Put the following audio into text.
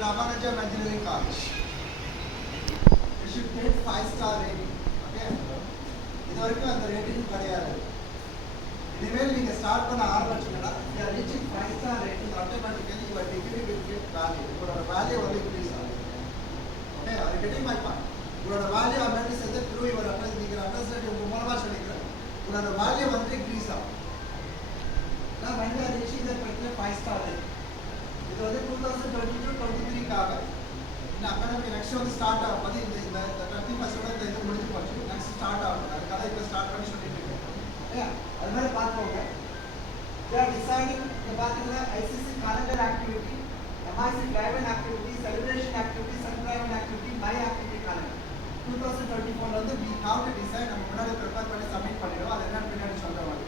Ramanujam Engineering College. You should get 5-star rating. Okay? இது வரைக்கும் அந்த ரேட்டிங் கிடையாது. இனிமேல் நீங்க ஸ்டார்ட் பண்ண ஆரம்பிச்சீங்கன்னா you are reaching 5-star rating automatically your degree will get value. உங்களோட வேல்யூ வந்து இன்க்ரீஸ் ஆகும். Okay? Are you getting my point? உங்களோட வேல்யூ ஆல்ரெடி செஞ்ச த்ரூ யுவர் அட்ரஸ் நீங்க அட்ரஸ் உங்க மூலமா சொல்லிக்கிறேன். உங்களோட வேல்யூ வந்து இன்க்ரீஸ் ஆகும். Now when we are reaching that particular 5-star rating, இது வந்து 2022-23 காக இந்த அகாடமி நெக்ஸ்ட் வந்து ஸ்டார்ட் ஆகும். அது இந்த 31st ஓட இந்த இது முடிஞ்சு போச்சு. நெக்ஸ்ட் ஸ்டார்ட் ஆகும். அதுக்காக இப்போ ஸ்டார்ட் பண்ணி சொல்லிட்டு இருக்கேன். ஓகே? அது மாதிரி பார்த்துக்கோங்க. They are deciding the பார்த்தீங்கன்னா ICC calendar activity, MIC driven activity, celebration activity, sun-driven activity, my activity calendar. 2024 வந்து we have to decide நம்ம முன்னாடி ப்ரிப்பேர் பண்ணி சப்மிட் பண்ணிடுவோம். அது என்னன்னு பின்னாடி சொல்ற மாதிரி.